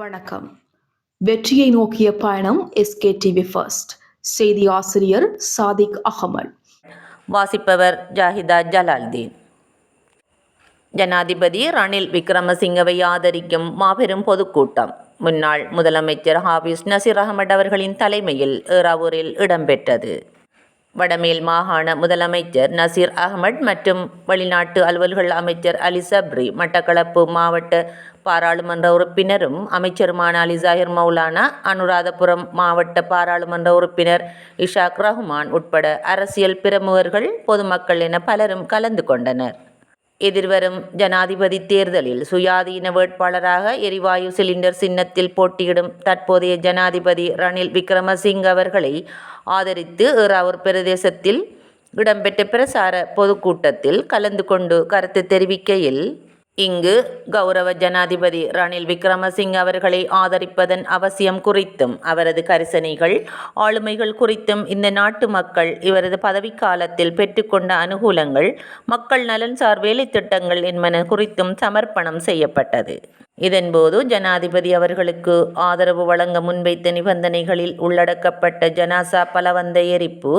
வணக்கம். வெற்றியை நோக்கிய பயணம் SKTV ஃபர்ஸ்ட். செய்தி ஆசிரியர் சாதிக் அகமது. வாசிப்பவர் ஜாஹிதா ஜலால்தீன். ஜனாதிபதி ரணில் விக்ரமசிங்கவை ஆதரிக்கும் மாபெரும் பொதுக்கூட்டம் முன்னாள் முதலமைச்சர் ஹாபிஸ் நசீர் அகமட் அவர்களின் தலைமையில் ஏறாவூரில் இடம்பெற்றது. வடமேல் மாகாண முதலமைச்சர் நசீர் அகமட் மற்றும் வெளிநாட்டு அலுவல்கள் அமைச்சர் அலி சப்ரி, மட்டக்களப்பு மாவட்ட பாராளுமன்ற உறுப்பினரும் அமைச்சருமான அலி ஜாஹிர் மௌலானா, அனுராதபுரம் மாவட்ட பாராளுமன்ற உறுப்பினர் இஷாக் ரஹ்மான் உட்பட அரசியல் பிரமுகர்கள், பொதுமக்கள் என பலரும் கலந்து கொண்டனர். எதிர்வரும் ஜனாதிபதி தேர்தலில் சுயாதீன வேட்பாளராக எரிவாயு சிலிண்டர் சின்னத்தில் போட்டியிடும் தற்போதைய ஜனாதிபதி ரணில் விக்ரமசிங்க அவர்களை ஆதரித்து ஏறாவூர் பிரதேசத்தில் இடம்பெற்ற பிரசார பொதுக்கூட்டத்தில் கலந்து கொண்டு கருத்து தெரிவிக்கையில், இங்கு கௌரவ ஜனாதிபதி ரணில் விக்ரமசிங்க அவர்களை ஆதரிப்பதன் அவசியம் குறித்தும் அவரது கரிசனைகள், ஆளுமைகள் குறித்தும் இந்த நாட்டு மக்கள் இவரது பதவிக்காலத்தில் பெற்றுக்கொண்ட அனுகூலங்கள், மக்கள் நலன்சார் வேலை திட்டங்கள் என்பன குறித்தும் சமர்ப்பணம் செய்யப்பட்டது. இதன்போது ஜனாதிபதி அவர்களுக்கு ஆதரவு வழங்க முன்வைத்த நிபந்தனைகளில் உள்ளடக்கப்பட்ட ஜனாசா பலவந்த எரிப்பு,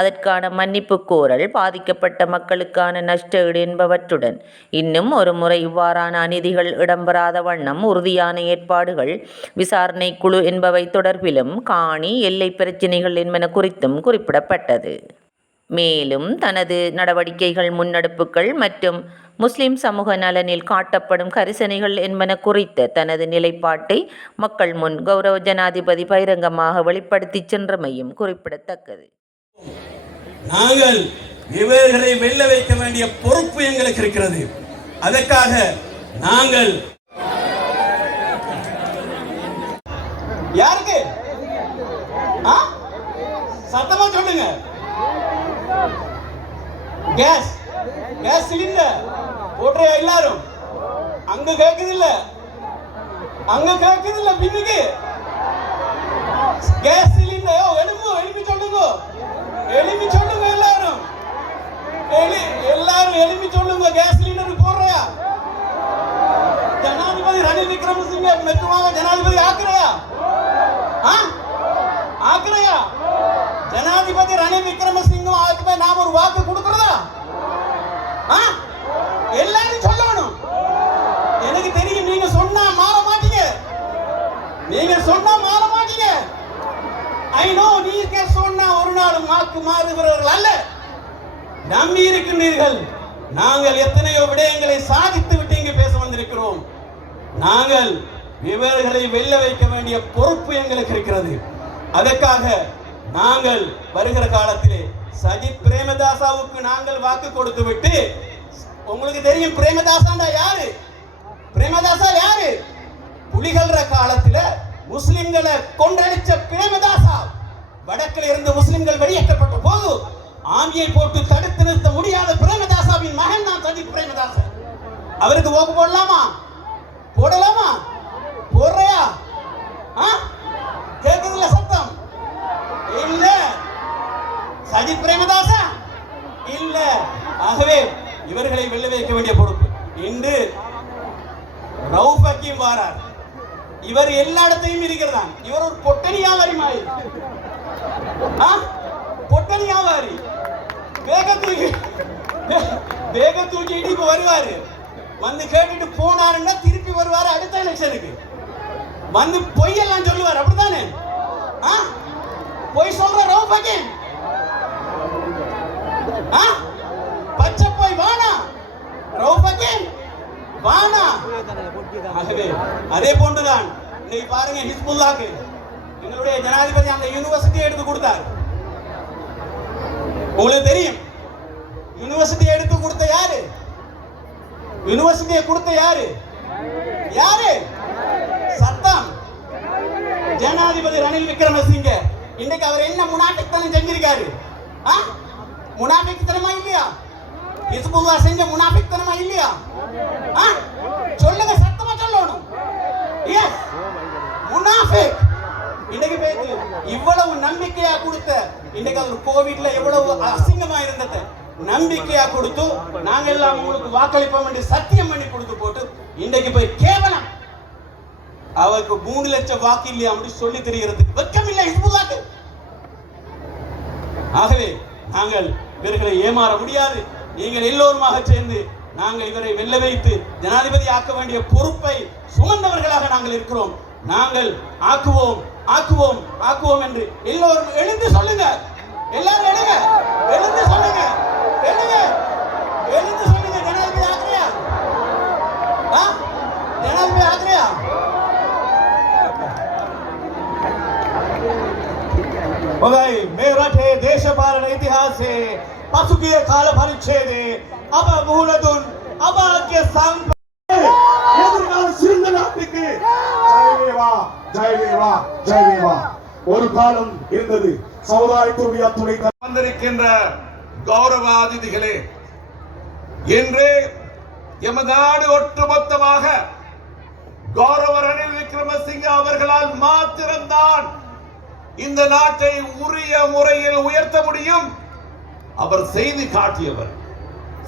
அதற்கான மன்னிப்பு கோரல், பாதிக்கப்பட்ட மக்களுக்கான நஷ்டஈடு என்பவற்றுடன் இன்னும் ஒரு முறை இவ்வாறான அநீதிகள் இடம்பெறாத வண்ணம் உறுதியான ஏற்பாடுகள், விசாரணை குழு என்பவை தொடர்பிலும், காணி எல்லை பிரச்சினைகள் என்பன குறித்தும் குறிப்பிடப்பட்டது. மேலும் தனது நடவடிக்கைகள், முன்னெடுப்புகள் மற்றும் முஸ்லிம் சமூக நலனில் காட்டப்படும் கரிசனைகள் என்பன குறித்த தனது நிலைப்பாட்டை மக்கள் முன் கௌரவ ஜனாதிபதி பகிரங்கமாக வெளிப்படுத்தி சென்றமையும் குறிப்பிடத்தக்கது. நாங்கள் இவர்களை வெல்ல வைக்க வேண்டிய பொறுப்பு எங்களுக்கு இருக்கிறது. அதற்காக நாங்கள் யாருக்கு சத்தமா சொல்லுங்க, கேஸ் சிலிண்டர் போடுற எல்லாரும் அங்க கேக்குது இல்ல பின்னுக்கு கேஸ் சிலிண்டர் எழுப்பி சொல்லுங்க எல்லாரும் எழுப்பி சொல்லுங்க, கேஸ் சிலிண்டர் போடுறியா? ஜனாதிபதி ரணில் விக்ரமசிங்க மெதுவாக ஜனாதிபதி ஆக்குறையா? ஜனாதிபதி ரணில் விக்ரமசிங்கம் அதுக்கு நாம ஒரு வாக்கு கொடுக்கிறதா? எல்லாரும் சொல்லணும். எனக்கு தெரியும், நீங்க சொன்னா மாற மாட்டீங்க. ஐ நோ, நீங்க சொன்னா ஒரு நாளும் வாக்கு மாறுகிறவர்கள் அல்ல, நம்பி இருக்கின்றீர்கள். நாங்கள் எத்தனையோ விடயங்களை சாதித்து விட்டு இங்கு பேச வந்திருக்கிறோம். நாங்கள் இவர்களை வெல்ல வைக்க வேண்டிய பொறுப்பு எங்களுக்கு இருக்கிறது. அதற்காக நாங்கள் வருகிற காலத்திலே சஜித் பிரேமதாசாவுக்கு நாங்கள் வாக்கு கொடுத்து விட்டு, உங்களுக்கு தெரியும் பிரேமதாசா யாரு? புலிகள்ற காலத்துல முஸ்லிம்களை கொன்றடிச்ச பிரேமதாசா, வடக்கில் இருந்து முஸ்லிம்கள் வெளியேற்றப்பட்ட போது ஆமியை போட்டு தடுத்து நிறுத்த முடியாத பிரேமதாசாவின் மகன் தான் சஜித் பிரேமதாசா. அவருக்கு ஓட்டு போடலாமா? போடுறையா? கேட்குதுல சத்தம் இல்ல? சஜித் பிரேமதாசா இல்ல. ஆகவே இவர்களை வெல்ல வைக்க வேண்டிய பொறுப்பு இன்று ரவுஃப் ஹக்கீம் வாரார். இவர் எல்லா இடத்தையும் இருக்கிறார். இவர் ஒரு பொட்டணி வியாபாரி மாதிரி, வேக தூக்கி இடிப்பு வருவாரு. வந்து கேட்டுட்டு போனாருன்னா திருப்பி வருவாரு அடுத்த எலெக்ஷனுக்கு. வந்து பொய்யெல்லாம் சொல்லுவார். அப்படித்தானே? பொய் சொல்ற ரவுஃப் ஹக்கீம் பச்சை போய் வானா ரவுஃப் ஹக்கீம் வானா. ஆகவே அதே போன்றுதான் இன்னைக்கு பாருங்க, ஹிஸ்புல்லாக்கு எங்களுடைய ஜனாதிபதி அந்த யூனிவர்சிட்டியை எடுத்து கொடுத்தார். உங்களுக்கு தெரியும், யூனிவர்சிட்டியை எடுத்து கொடுத்த யாரு? சத்தம் ஜனாதிபதி ரணில் விக்ரமசிங்க. இன்னைக்கு அவர் என்ன முனாஃபிக்தனம் செஞ்சிருக்காரு? முனாஃபிக்தனமா இல்லையா? ஹிஸ்புல்லா செஞ்ச முனாஃபிக்தனமா இல்லையா? சொல்லுங்க, சத்தமா சொல்லணும். எஸ், முனாஃபிக். இன்னைக்கு இவ்வளவு நம்பிக்கையா கொடுத்த, இன்னைக்கு அவர் கோவிட்ல எவ்வளவு அசிங்கமா இருந்தது நம்பிக்கையா கொடுத்து நாங்க எல்லாம் உங்களுக்கு வாக்களிப்போம் என்று சத்தியம் பண்ணி கொடுத்து போட்டு இன்னைக்கு போய் கேவலம் அவருக்கு 3 லட்சம் வாக்கு இல்லையா அப்படி சொல்லி தெரிகிறதுக்கு வெட்கமில்லை ஹிஸ்புல்லாஹ்க்கு. ஆகவே நாங்கள் இவர்களை ஏமாற முடியாது. நீங்கள் எல்லோருமாக சேர்ந்து நாங்கள் இவரை வெல்ல வைத்து ஜனாதிபதி ஆக்க வேண்டிய பொறுப்பை சுமந்தவர்களாக நாங்கள் இருக்கிறோம். நாங்கள் ஆக்குவோம் ஆக்குவோம் ஆக்குவோம் என்று எல்லோரும் எழுந்து சொல்லுங்க. எல்லாரும் எழுங்க, எழுந்து சொல்லுங்க, எழுங்க, எழுந்து சொல்லுங்க. ஜனாதிபதி ஆக்குறியா? ஜனாதிபதி ஆக்குறியா? बघाई मेरठे देशपालन इतिहासे पसुकीय काल परिच्छेदे अब मुहुलदुन अभाग्य संग எதிர்கால சிறந்த நாட்டுக்கு ஜெயவேவா ஜெயவேவா ஜெயவேவா. ஒரு காலம் இருந்தது சமுதாயத்துடைய துணை வந்திருக்கின்ற கௌரவ அதிதிகளே, இன்று எமது நாடு ஒட்டுமொத்தமாக கௌரவ ரணில் விக்ரமசிங்க அவர்களால் மாத்திரம்தான் இந்த நாட்டை உரிய முறையில் உயர்த்த முடியும். அவர் செய்தி காட்டியவர்,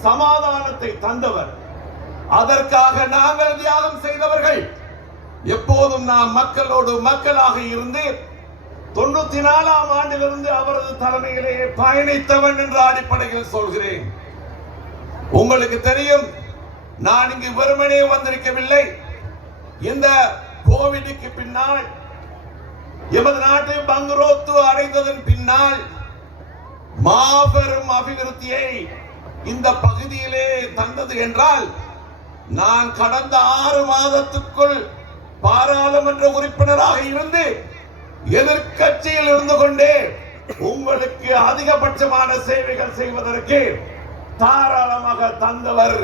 சமாதானத்தை தந்தவர். அதற்காக நாங்கள் தியாகம் செய்தவர்கள். எப்போதும் நாம் மக்களோடு மக்களாக இருந்து 94ஆம் ஆண்டிலிருந்து அவரது தலைமையிலே பயணித்தவன் என்ற அடிப்படையில் சொல்கிறேன். உங்களுக்கு தெரியும், நான் இங்கு வெறுமனே வந்திருக்கவில்லை. இந்த கோவிடுக்கு பின்னால் எமது நாட்டை பங்குரோத்து அடைந்ததன் பின்னால் மாபெரும் அபிவிருத்தியை இந்த பகுதியிலே தந்தது என்றால், நான் கடந்த 6 மாதத்துக்குள் பாராளுமன்ற உறுப்பினராக இருந்து எதிர்க்கட்சியில் இருந்து கொண்டே உங்களுக்கு அதிகபட்சமான சேவைகள் செய்வதற்கு தாராளமாக தந்தவர்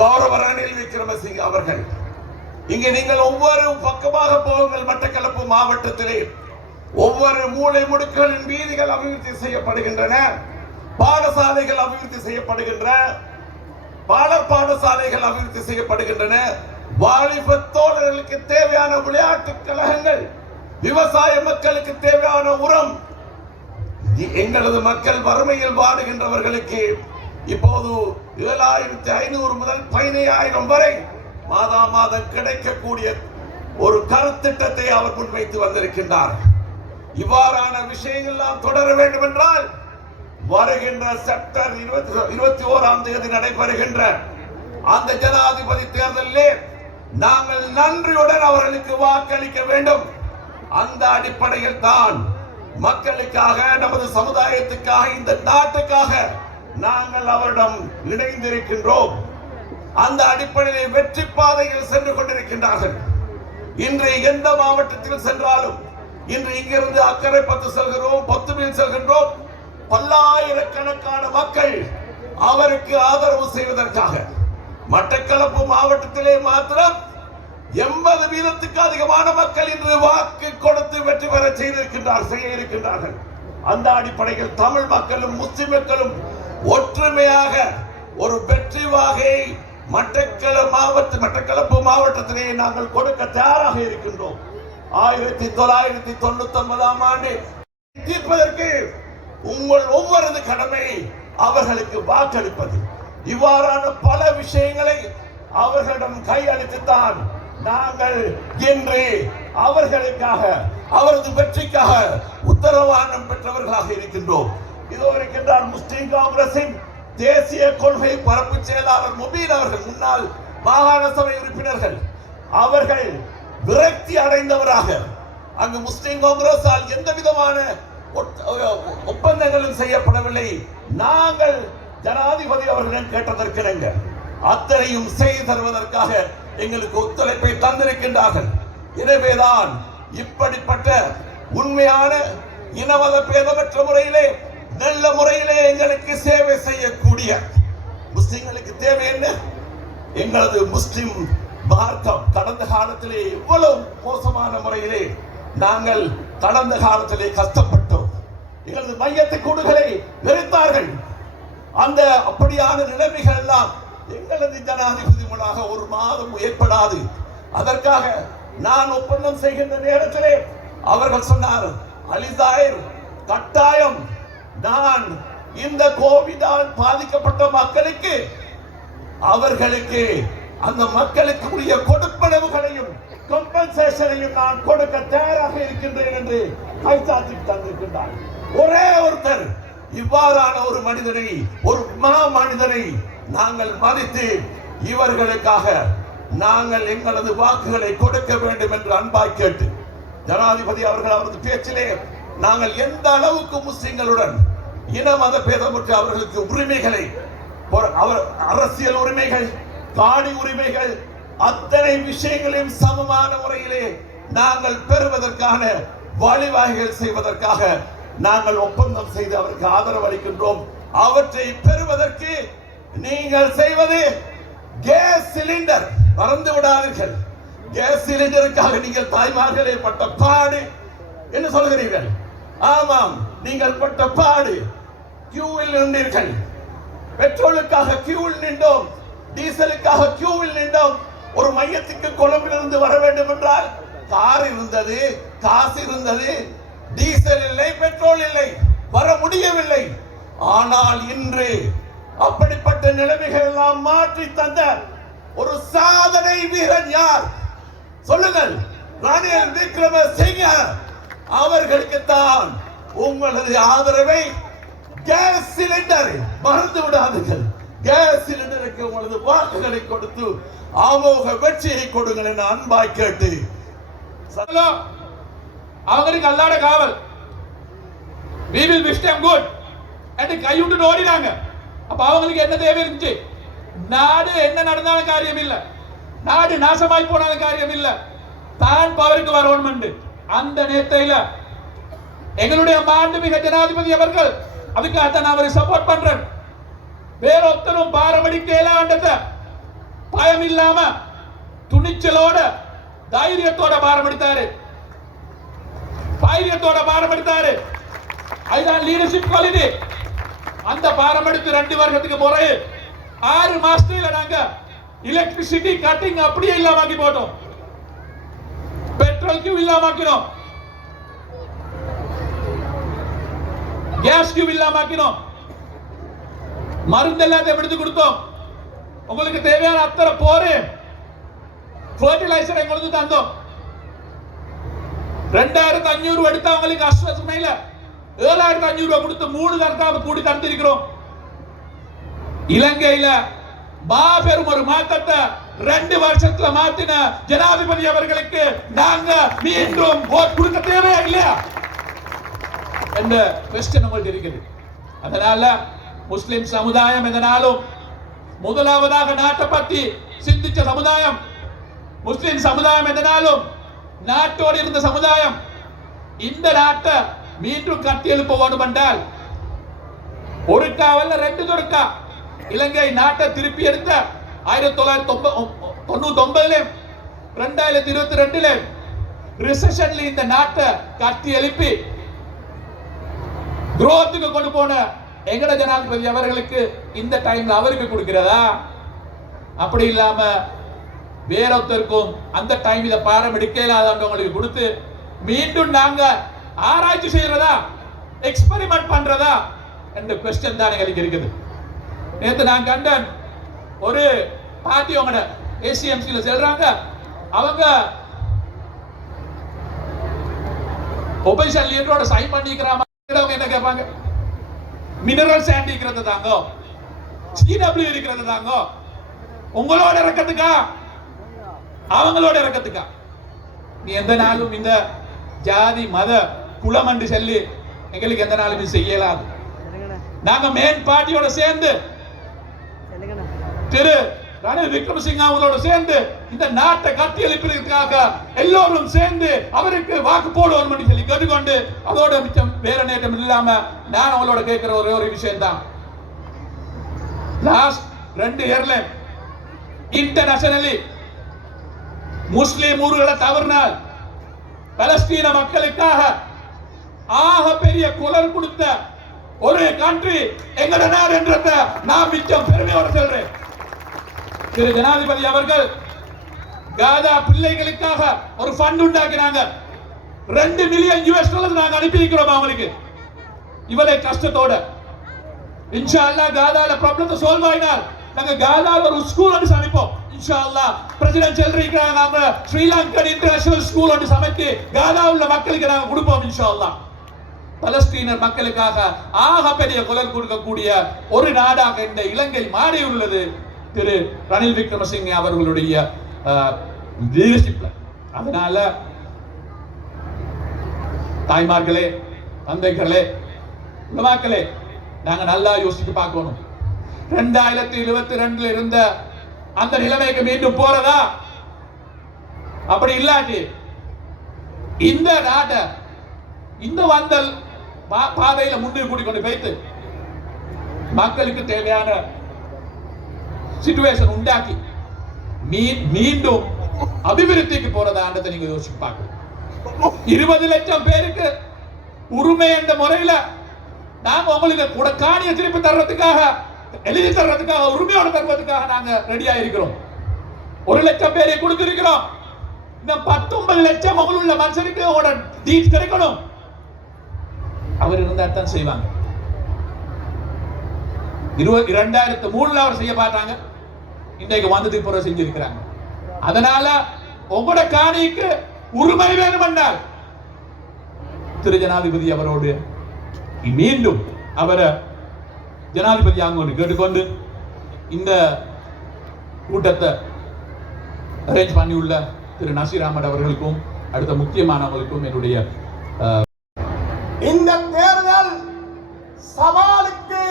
கௌரவ ரணில் விக்ரமசிங்க அவர்கள். இங்கே நீங்கள் ஒவ்வொரு பக்கமாக போகுங்கள். மட்டக்களப்பு மாவட்டத்திலே ஒவ்வொரு மூலை முடுக்குகளின் வீதிகள் அபிவிருத்தி செய்யப்படுகின்றன, பாடசாலைகள் அபிவிருத்தி செய்யப்படுகின்றன, பாடசாலைகள் அபிவிருத்தி செய்யப்படுகின்றன. வாலிப தோழர்களுக்கு தேவையான விளையாட்டு கழகங்கள், விவசாய மக்களுக்கு தேவையான உரம், எங்களது மக்கள் வறுமையில் வாடுகின்றவர்களுக்கு இப்போது 7500 முதல் 15000 வரை மாதா மாதம் கிடைக்கக்கூடிய ஒரு கருத்திட்டத்தை அவர் முன்வைத்து வந்திருக்கின்றார். இவ்வாறான விஷயங்கள் எல்லாம் தொடர வேண்டும் என்றால் வருகின்ற செப்டம்பர் 21ஆம் தேதி நடைபெறுகின்ற அந்த ஜனாதிபதி தேர்தலிலே நாங்கள் நன்றியுடன் அவர்களுக்கு வாக்களிக்க வேண்டும். அந்த அடிப்படையில் தான் மக்களுக்காக, நமது சமுதாயத்துக்காக, இந்த நாட்டுக்காக நாங்கள் அவரிடம் இணைந்திருக்கின்றோம். அந்த அடிப்படையில் வெற்றி பாதையில் சென்று கொண்டிருக்கின்றார்கள். இன்று எந்த மாவட்டத்தில் சென்றாலும், இன்று இங்கிருந்து அக்கரை 10 செல்கிறோம், 10 செல்கின்றோம். பல்லாயிரக்கணக்கான மக்கள் அவருக்கு ஆதரவு செய்வதற்காக மட்டக்களப்பு மாவட்டத்திலே மாத்திரம் 80% அதிகமான மக்கள் இன்று வாக்கு கொடுத்து வெற்றி பெற செய்ய இருக்கின்றார்கள். அந்த அடிப்படையில் தமிழ் மக்களும் முஸ்லிம் மக்களும் ஒற்றுமையாக ஒரு வெற்றி வாகை மட்டக்களப்பு மாவட்டத்திலே நாங்கள் கொடுக்க தயாராக இருக்கின்றோம். 1999ஆம் ஆண்டு தீர்ப்பதற்கு உங்கள் ஒவ்வொரு கடமை அவர்களுக்கு வாக்களிப்பது. இவ்வாறான பல விஷயங்களை அவர்களிடம் கையளித்துத்தான் நாங்கள் இன்று அவர்களுக்காக, அவரது வெற்றிக்காக உத்தரவாதம் பெற்றவர்களாக இருக்கின்றோம். இதோ இருக்கின்றார் முஸ்லிம் காங்கிரசின் தேசிய கொள்கை பரப்பு செயலாளர் முபீன் அவர்கள், முன்னாள் மாகாண சபை உறுப்பினர்கள். அவர்கள் விரக்தி அடைந்தவராக, அங்கு முஸ்லிம் காங்கிரஸால் எந்த விதமான ஒப்பந்தங்களும் செய்யப்படவில்லை. நாங்கள் ஜனாதிபதி அவர்களிடம் கேட்டதற்கு அத்தனையும் செய்து தருவதற்காக எங்களுக்கு ஒத்துழைப்பை தந்திருக்கின்றார்கள். எனவேதான் இப்படிப்பட்ட உண்மையான இனமத பேதமற்ற முறையிலே, நல்ல முறையிலே எங்களுக்கு சேவை செய்யக்கூடிய முஸ்லிம்களுக்கு தேவை என்ன? எங்களது முஸ்லிம் மார்க்கம் கடந்த காலத்திலே எவ்வளவு மோசமான முறையிலே நாங்கள் கடந்த காலத்திலே கஷ்டப்பட்டோம். எங்களது மையத்து கூடுகளை வெறுத்தார்கள். அந்த அப்படியான நிலைமைகள் எல்லாம் எங்களது ஜனாதிபதி மூலமாக ஒரு மாதம் ஏற்படாது. அதற்காக நான் ஒப்பந்தம் செய்கின்ற நேரத்திலே அவர்கள் சொன்னார், அலிசாயர் கட்டாயம் நான் இந்த கோவிடால் பாதிக்கப்பட்ட மக்களுக்கு அவர்களுக்கு அந்த மக்களுக்கு உரிய கொடுப்பனவுகளையும் கம்பன்சேஷனையும் நான் கொடுக்க தயாராக இருக்கின்றேன் என்று கைச்சாத்தி தந்திருக்கின்றார். ஒரே ஒருத்தர் இவ்வாறான ஒரு மனிதனை, ஒரு மனிதனை நாங்கள் மதித்து இவர்களுக்காக நாங்கள் எங்களது வாக்குகளை கொடுக்க வேண்டும் என்று அன்பாய் கேட்டு, ஜனாதிபதி அவர்கள் அவரது பேச்சிலே நாங்கள் எந்த அளவுக்கு முஸ்லிம்களுடன் இன மத பேதமற்ற அவர்களுக்கு உரிமைகளை, அரசியல் உரிமைகள், காணி உரிமைகள், அத்தனை விஷயங்களையும் சமமான முறையிலே நாங்கள் பெறுவதற்கான வழிவகைகள் செய்வதற்காக நாங்கள் ஒப்பந்தம் செய்து அவருக்கு ஆதரவு அளிக்கின்றோம். அவற்றை பெறுவதற்கு நீங்கள் செய்வது கேஸ் சிலிண்டர். மறந்து விடாதீர்கள், கேஸ் சிலிண்டருக்காக நீங்கள் தாய்மார்களே பட்ட பாடு என்ன சொல்கிறீர்கள்? ஆமாம், நீங்கள் பட்ட பாடு. கியூவில் நின்றீர்கள், பெட்ரோலுக்காக கியூவில் நின்றோம், டீசலுக்காக கியூவில் நின்றோம். ஒரு மையத்துக்கு கொழும்பிலிருந்து வர வேண்டும் என்றால் கார் இருந்தது, காசு இருந்தது, டீசல் இல்லை, பெட்ரோல் இல்லை, வர முடியவில்லை. ஆனால் இன்று அப்படிப்பட்ட நிலைமைகள் எல்லாம் மாற்றி தந்த ஒரு சாதனை வீரன் யார் சொல்லுங்கள்? ரணில் விக்ரமசிங்க அவர்களுக்கு தான் உங்களது ஆதரவை கேஸ் சிலிண்டர், மறந்து விடாதீர்கள், கேஸ் சிலிண்டருக்கு உங்களது வாக்குகளை கொடுத்து அமோக வெற்றியை கொடுங்கள் என அன்பாய் கேட்டு, அவங்களுக்கு அல்லாட காவல், we will wish them good and கையுண்டு ஓடினாங்க. அப்ப அவங்களுக்கு என்ன தேவை இருந்துச்சு? நாடு என்ன நடந்தாலும் காரியம் இல்ல, நாடு நாசமாய் போனாலும் காரியம் இல்ல, தான் பவருக்கு வரணும். அந்த நேரத்தையில எங்களுடைய மாண்புமிகு ஜனாதிபதி அவர்கள் அதுக்காக நான் அவரை சப்போர்ட் பண்றேன். வேற ஒருத்தரும் பாரமடிக்கலான்றத பயம் இல்லாம துணிச்சலோட தைரியத்தோட பாரமடித்தாரு, அதுதான் லீடர்ஷிப் குவாலிட்டி. அந்த பாரமடித்து 2 வருஷத்துக்கு பிறகு 6 மாசத்துல நாங்க எலக்ட்ரிசிட்டி கட்டிங் அப்படியே இல்லாமக்கி போட்டோம், பெட்ரோல் கியூ இல்லாமக்கினோம், கேஸ் கியூ இல்லாமக்கினோம், மருந்து எல்லாத்தையும் எடுத்து கொடுத்தோம். உங்களுக்கு தேவையான அத்தனை போரு ஃபர்டிலைசர் எங்களுக்கு தந்தோம். 2500 எடுத்து அவங்களுக்கு அஸ்வசமையில 7500 கொடுத்து 3 தரத்தாவை கூடி தந்திருக்கிறோம். இலங்கையில மாபெரும் ஒரு மாற்றத்தை 2 வருஷத்துல மாத்தின ஜனாதிபதி அவர்களுக்கு நாங்க மீண்டும் ஓட் கொடுக்க தேவையா இல்லையா என்ற கொஸ்டின் உங்களுக்கு இருக்குது. அதனால முஸ்லிம் சமுதாயம் எதனாலும் முதலாவதாக நாட்டை பற்றி சிந்திச்ச சமுதாயம் முஸ்லிம் சமுதாயம், எதனாலும் நாட்டோடு இருந்த சமுதாயம். இந்த நாட்டை மீண்டும் கட்டி எழுப்ப வேண்டும் என்றால் ஒரு காவல்ல 2 தொடுக்கா இலங்கை நாட்டை திருப்பி எடுத்த 1999 2022 ரிசெஷன்ல இந்த நாட்டை கட்டி எழுப்பி குரோத்துக்கு கொண்டு போன எங்கட ஜனாதிபதி அவர்களுக்கு இந்த டைம்ல அவருக்கு கொடுக்கிறதா? அப்படி இல்லாம வேறொருத்தருக்கும் அந்த டைம் இதை பாரமெடுக்கலாதவங்களுக்கு கொடுத்து மீண்டும் நாங்க ஆராய்ச்சி செய்யறதா, எக்ஸ்பெரிமெண்ட் பண்றதா என்ற கொஸ்டின் தான் எங்களுக்கு இருக்குது. நேற்று நான் கண்டன் ஒரு பார்ட்டி அவங்க ஏசிஎம்சில செல்றாங்க, அவங்க ஒபேஷன் லீடரோட சைன் பண்ணிக்கிறாங்க. என்ன கேட்பாங்க? மினரல் சாண்ட் இருக்கிறது தாங்க, சிடபிள்யூ இருக்கிறது தாங்க, உங்களோட இறக்கத்துக்கா அவங்களோட இறக்கத்துக்கா? நீ எந்த நாளும் இந்த ஜாதி மத குலம் என்று சொல்லி எங்களுக்கு எந்த நாளும் செய்யலாது. நாங்க மெயின் பார்ட்டியோட சேர்ந்து திரு ரணில் விக்ரமசிங்க அவங்களோட சேர்ந்து இந்த நாட்டை கட்டி எழுப்பதற்காக எல்லோரும் சேர்ந்து அவருக்கு வாக்கு போடுவோம் சொல்லி கேட்டுக்கொண்டு அதோட மிச்சம் வேற நேரம் இல்லாம நான் அவங்களோட கேட்கிற ஒரே ஒரு விஷயம் தான், லாஸ்ட் 2 இயர்ல இன்டர்நேஷனலி முஸ்லிம் ஊர்களை தவறினால் பலஸ்தீன மக்களுக்காக ஆக பெரிய குரல் கொடுத்த ஒரு கண்ட்ரி எங்கட நாடு என்றத நான் மிச்சம் பெருமையோட சொல்றேன். திரு ஜனாதிபதி அவர்கள் காதா பிள்ளைகளுக்காக ஒரு ஃபண்ட் உண்டாக்கினாங்க. $2 மில்லியன் நாங்க அனுப்பி இருக்கிறோம் அவங்களுக்கு. இவளை கஷ்டத்தோட இன்ஷா அல்லாஹ் காதால ப்ராப்ளத்தை சால்வ் ஆயினால் நாங்க காதால ஒரு ஸ்கூல் அனுப்பி அனுப்போம். இன்ஷா அல்லாஹ் பிரசிடென்ட் செல்றிக்கிறாங்க அவங்க ஸ்ரீலங்கன் இன்டர்நேஷனல் ஸ்கூல் ஒன்று சமைத்து காதா உள்ள மக்களுக்கு நாங்கள் கொடுப்போம் இன்ஷா அல்லாஹ். பலஸ்தீனர் மக்களுக்காக பெரிய குரல் கொடுக்கக்கூடிய ஒரு நாடாக இந்த இலங்கை மாறி உள்ளது திரு ரணில் விக்ரமசிங்கே அவர்களுடைய லீடர்ஷிப்ல. அதனால தாய்மார்களே, தந்தைகளே, உலமாக்களே, நாங்க நல்லா யோசிச்சு பார்க்கணும். 2022 இருந்த அந்த நிலைமைக்கு மீண்டும் போறதா? அப்படி இல்லாட்டி இந்த நாட்டை இந்த வந்தல் பாதையில முன்னே கூட்டிக்கொண்டு போய்த்து மக்களுக்கு தேவையான சிச்சுவேஷன் உண்டாக்கி மீண்டும் அபிவிருத்திக்கு போறதான்றதை நீங்க யோசிச்சு பார்க்கணும். 20 லட்சம் பேருக்கு உரிமை என்ற முறையில நாங்க உங்களுக்கு கூட காணியை திருப்பி தர்றதுக்காக, எழுதி தர்றதுக்காக, உரிமையோட தருவதற்காக நாங்க ரெடியா இருக்கிறோம். 1 லட்சம் பேரை கொடுத்திருக்கிறோம். இந்த 19 லட்சம் உள்ள மனுஷனுக்கு டீட் கிடைக்கணும். அவர் இருந்தா தான் செய்வாங்க. 2003 அவர் செய்ய பார்த்தாங்க, இன்றைக்கு வந்ததுக்கு பிறகு செஞ்சிருக்கிறாங்க. அதனால உங்களோட காணிக்கு உரிமை வேணும் என்றால் திரு ஜனாதிபதி அவரோடு மீண்டும் அவரை ஜனாதிபதி அங்க கேட்டுக்கொண்டு இந்த கூட்டத்தை அரேஞ்ச் பண்ணியுள்ள திரு நசீர் அஹமட் அவர்களுக்கும் அடுத்த முக்கியமானவர்களுக்கும் என்னுடைய இந்த தேர்தல் சவாலுக்கு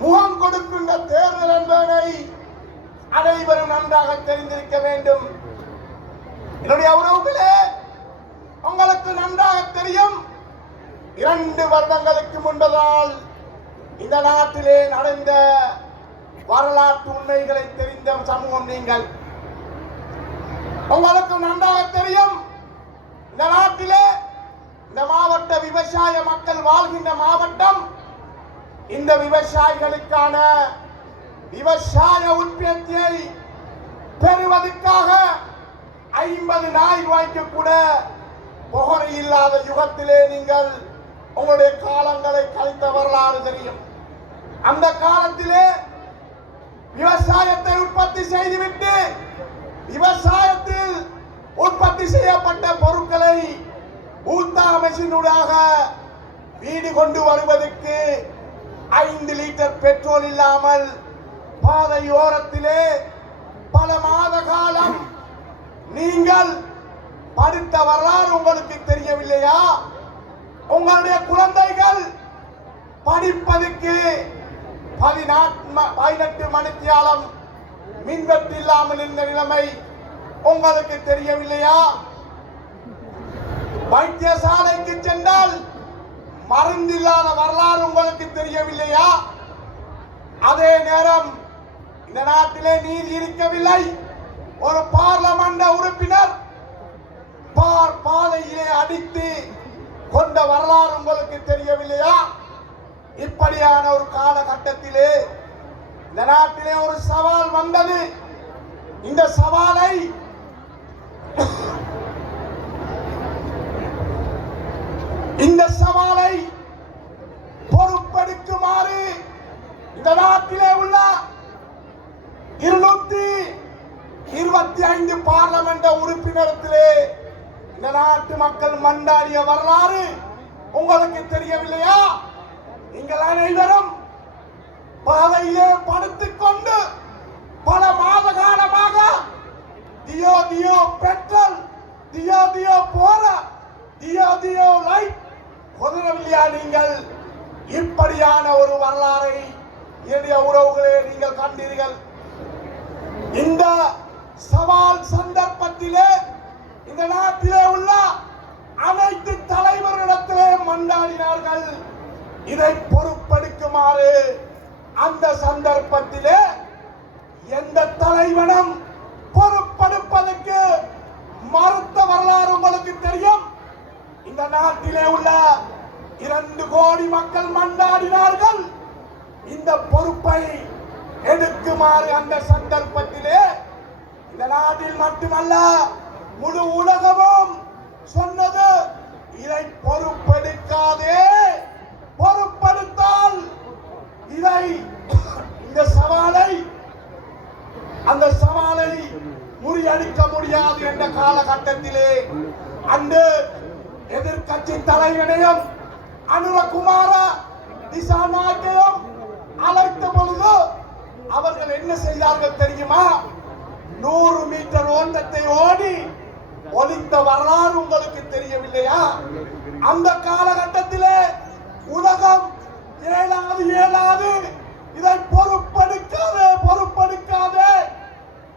முகம் கொடுக்கின்ற தேர்தல் என்பதை அனைவரும் நன்றாக தெரிந்திருக்க வேண்டும். என்னுடைய உறவுகளே, உங்களுக்கு நன்றாக தெரியும், 2 வருடங்களுக்கு முன்பதால் இந்த நாட்டிலே நடந்த வரலாற்று உண்மைகளை தெரிந்த சமூகம் நீங்கள். உங்களுக்கு நன்றாக தெரியும், இந்த நாட்டிலே இந்த மாவட்ட விவசாய மக்கள் வாழ்கின்ற மாவட்டம் இந்த விவசாயிகளுக்கான விவசாய உற்பத்தியை பெறுவதற்காக 50 நாய் ரூபாய்க்கு கூட புகழ் இல்லாத யுகத்திலே நீங்கள் உங்களுடைய காலங்களை கழித்த வரலாறு தெரியும். அந்த காலத்திலே விவசாயத்தை உற்பத்தி செய்துவிட்டு விவசாயத்தில் உற்பத்தி செய்யப்பட்ட பொருட்களை ஊத்தா மெஷினூடாக வீடு கொண்டு வருவதற்கு 5 லிட்டர் பெட்ரோல் இல்லாமல் பாதையோரத்திலே பல மாத காலம் நீங்கள் படித்த வரலாறு உங்களுக்கு தெரியவில்லையா? உங்களுடைய குழந்தைகள் படிப்பதற்கு 18 மணித்தியாலம் மின்வெட்டு இல்லாமல் இருந்த நிலைமை உங்களுக்கு தெரியவில்லையா? வைத்தியசாலைக்கு சென்றால் மருந்தில்லாத வரலாறு உங்களுக்கு தெரியவில்லையா? அதே நேரம் இந்த நாட்டிலே நீதி இருக்கவில்லை. ஒரு பார்லமெண்ட் உறுப்பினர் பாதையிலே அடித்து கொண்ட வரலாறு உங்களுக்கு தெரியவில்லையா? இப்படியான ஒரு காலகட்டத்திலே இந்த நாட்டிலே ஒரு சவால் வந்தது. இந்த சவாலை பொறுப்பெடுக்குமாறு இந்த நாட்டிலே உள்ள 225 பார்லமெண்ட் உறுப்பினரிடத்திலே இந்த நாட்டு மக்கள் மண்டாடிய வரலாறு உங்களுக்கு தெரியவில்லையா? நீங்கள் அனைவரும் பாதையிலே படுத்துக் கொண்டு பல மாத காலமாக தியோ தியோ பெட்ரோல், தியோ தியோ போற, தியோ தியோ லைட் கொதிரவில்லையா? நீங்கள் இப்படியான ஒரு வரலாறை என்னுடைய உறவுகளே நீங்கள் கண்டீர்கள். இந்த சவால் சந்தர்ப்பத்திலே இந்த நாட்டிலே உள்ள அனைத்து தலைவர்களிடத்திலே மன்றாடினார்கள் இதை பொறுப்பெடுக்குமாறு. அந்த சந்தர்ப்பத்திலே எந்த தலைவனும் பொறுப்பெடுப்பதற்கு மறுத்த வரலாறு உங்களுக்கு தெரியும். இந்த நாட்டிலே உள்ள 2 கோடி மக்கள் மன்றாடினார்கள் இந்த பொறுப்பை எடுக்குமாறு. அந்த சந்தர்ப்பத்திலே இந்த நாட்டில் மட்டுமல்ல முழு உலகமும் சொன்னது இதை பொறுப்பெடுக்காதே, பொறுப்பெடுத்தால் இந்த சவாலை காலகட்டத்திலே அந்த எதிர்கட்சி தலைவனையும் அனுரகுமார திசாநாயக்கையும் அழைத்த பொழுது அவர்கள் என்ன செய்தார்கள் தெரியுமா? 100 மீட்டர் ஓட்டத்தை ஓடி ஒலித்த வரலாறு உங்களுக்கு தெரியவில்லையா? அந்த காலகட்டத்திலே உலகம் ஏழாது இதை பொறுப்படுக்காதே